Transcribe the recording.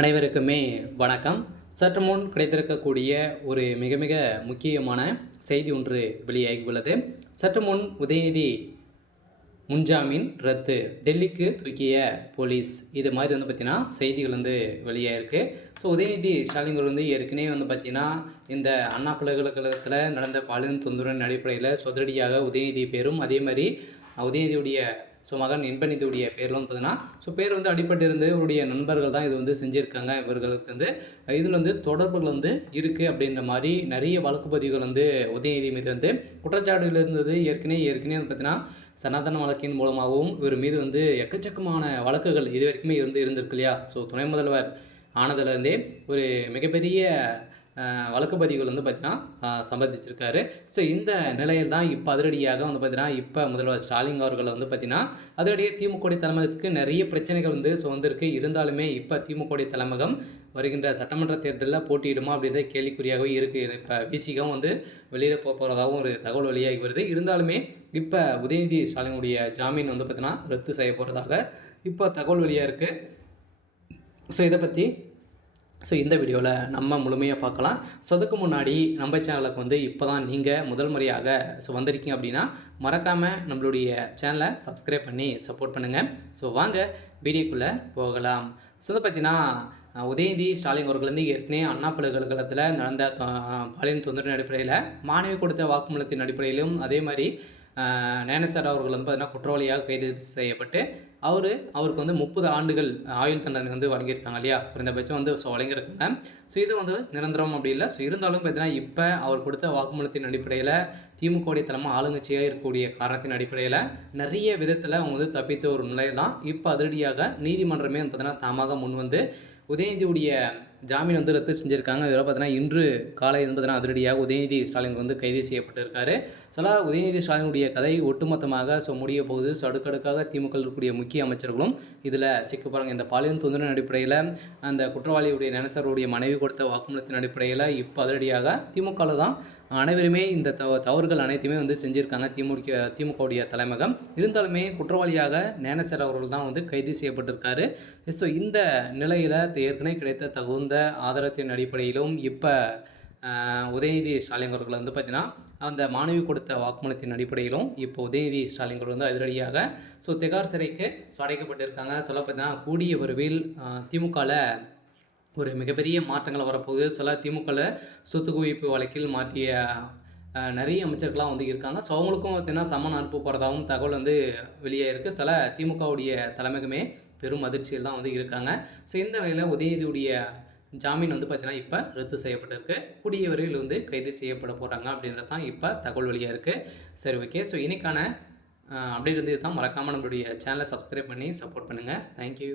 அனைவருக்குமே வணக்கம். சற்று முன் கிடைத்திருக்கக்கூடிய ஒரு மிக மிக முக்கியமான செய்தி ஒன்று வெளியாகியுள்ளது. சற்று முன் உதயநிதி முன்ஜாமீன் ரத்து, டெல்லிக்கு தூக்கிய போலீஸ், இது மாதிரி பார்த்திங்கன்னா செய்திகள் வெளியாகிருக்கு. ஸோ உதயநிதி ஸ்டாலின் ஏற்கனவே பார்த்திங்கன்னா இந்த அண்ணா பல்கலைக்கழகத்தில் நடந்த பாலியல் தொந்தரவின் அடிப்படையில் சொதரடியாக உதயநிதி பேரும் அதே மாதிரி உதயநிதியுடைய மகன் இன்பநிதியுடைய பேரில் பார்த்தீங்கன்னா பேர் அடிபட்டிருந்து இவருடைய நண்பர்கள் தான் இது செஞ்சுருக்காங்க. இவர்களுக்கு இதில் தொடர்புகள் இருக்குது அப்படின்ற மாதிரி நிறைய வழக்கு பதிவுகள் உதயநிதி மீது குற்றச்சாட்டுகள் இருந்தது. ஏற்கனவே பார்த்தீங்கன்னா சனாதன வழக்கின் மூலமாகவும் இவர் மீது எக்கச்சக்கமான வழக்குகள் இது வரைக்குமே இருந்திருக்கு இல்லையா. ஸோ துணை முதல்வர் ஆனதுலேருந்தே ஒரு மிகப்பெரிய வழக்கு பதிவுகள் பார்த்திங்கன்னா சம்பாதிச்சிருக்காரு. ஸோ இந்த நிலையில் தான் இப்போ அதிரடியாக பார்த்திங்கன்னா இப்போ முதல்வர் ஸ்டாலின் அவர்கள் பார்த்திங்கன்னா அதிரடியாக திமுக தலைமையகத்துக்கு நிறைய பிரச்சனைகள் வந்திருக்கு. இருந்தாலுமே இப்போ திமுக தலைமையகம் வருகின்ற சட்டமன்ற தேர்தலில் போட்டியிடுமா அப்படின்றத கேள்விக்குறியாகவே இருக்குது. இப்போ விசிகவும் வெளியில் போகிறதாகவும் ஒரு தகவல் வெளியாகி வருது. இருந்தாலுமே இப்போ உதயநிதி ஸ்டாலினுடைய ஜாமீன் பார்த்திங்கன்னா ரத்து செய்ய போகிறதாக இப்போ தகவல் வெளியாக இருக்குது. ஸோ இதை பற்றி இந்த வீடியோவில் நம்ம முழுமையாக பார்க்கலாம். ஸோ அதுக்கு முன்னாடி நம்ம சேனலுக்கு இப்போ தான் நீங்கள் முதல் முறையாக வந்திருக்கீங்க அப்படின்னா மறக்காமல் நம்மளுடைய சேனலை சப்ஸ்கிரைப் பண்ணி சப்போர்ட் பண்ணுங்கள். ஸோ வாங்க வீடியோக்குள்ளே போகலாம். ஸோ இதை பார்த்தீங்கன்னா உதயநிதி ஸ்டாலின் அவர்கள் ஏற்கனவே அண்ணா பல்கலைக்கழகத்தில் நடந்த பாலியல் தொந்தரவின் அடிப்படையில் மாணவி கொடுத்த வாக்குமூலத்தின் அடிப்படையிலும் அதே மாதிரி நேனசர் அவர்கள் பார்த்தீங்கன்னா குற்றவாளியாக கைது செய்யப்பட்டு அவருக்கு 30 ஆண்டுகள் ஆயுள் தண்டனை வழங்கியிருக்காங்க இல்லையா. குறைந்தபட்சம் வழங்கியிருக்காங்க. ஸோ இது நிரந்தரம் அப்படி இல்லை. ஸோ இருந்தாலும் பார்த்தீங்கன்னா இப்போ அவர் கொடுத்த வாக்குமூலத்தின் அடிப்படையில் திமுக தலைமை ஆளுங்கட்சியாக இருக்கக்கூடிய காரணத்தின் அடிப்படையில் நிறைய விதத்தில் அவங்க தப்பித்த ஒரு நிலை தான் இப்போ அதிரடியாக நீதிமன்றமே பார்த்தீங்கன்னா தாமாக முன் உதயநிதியுடைய ஜாமீன் ரத்து செஞ்சுருக்காங்க. இதில் பார்த்தீங்கன்னா இன்று காலை பார்த்தீங்கன்னா அதிரடியாக உதயநிதி ஸ்டாலின் கைது செய்யப்பட்டிருக்காரு. உதயநிதி ஸ்டாலினுடைய கதை ஒட்டுமொத்தமாக முடிய போகுது. அடுக்கடுக்காக திமுக இருக்கக்கூடிய முக்கிய அமைச்சர்களும் இதில் சிக்க போகிறாங்க. இந்த பாலியல் தொந்தரவின் அடிப்படையில் அந்த குற்றவாளியுடைய நேனசருடைய மனைவி கொடுத்த வாக்குமூலத்தின் அடிப்படையில் இப்போ அதிரடியாக திமுகவில் தான் அனைவருமே இந்த தவறுகள் அனைத்துமே செஞ்சுருக்காங்க திமுகவுடைய தலைமையகம். இருந்தாலுமே குற்றவாளியாக நேனசர் அவர்கள் தான் கைது செய்யப்பட்டிருக்காரு. ஸோ இந்த நிலையில் ஏற்கனவே கிடைத்த தகுந்த ஆதாரத்தின் அடிப்படையிலும் இப்போ உதயநிதி ஸ்டாலின் அவர்கள் பார்த்திங்கன்னா அந்த மாணவி கொடுத்த வாக்குமூலத்தின் அடிப்படையிலும் இப்போ உதயநிதி ஸ்டாலின் அவர்கள் அதிரடியாக திகார் சிறைக்கு அடைக்கப்பட்டிருக்காங்க. பார்த்தீங்கன்னா கூடிய விரைவில் திமுகவில் ஒரு மிகப்பெரிய மாற்றங்கள் வரப்போகுது. திமுகவில் சொத்து குவிப்பு வழக்கில் மாற்றிய நிறைய அமைச்சர்கள்லாம் இருக்காங்க. ஸோ அவங்களுக்கும் பார்த்தீங்கன்னா சமன் அனுப்ப போகிறதாகவும் தகவல் வெளியே இருக்குது. திமுகவுடைய தலைமையகமே பெரும் அதிர்ச்சியில் தான் இருக்காங்க. ஸோ இந்த நிலையில் உதயநிதியுடைய ஜாமீன் பார்த்தீங்கன்னா இப்போ ரத்து செய்யப்பட்டிருக்கு. கூடிய விரைவில் கைது செய்யப்பட போகிறாங்க அப்படின்றது தான் இப்போ தகவல் வெளியாக இருக்குது. சரி, ஓகே. ஸோ இன்னைக்கான அப்டேட் தான். மறக்காமல் நம்மளுடைய சேனலை சப்ஸ்கிரைப் பண்ணி சப்போர்ட் பண்ணுங்கள். தேங்க்யூ.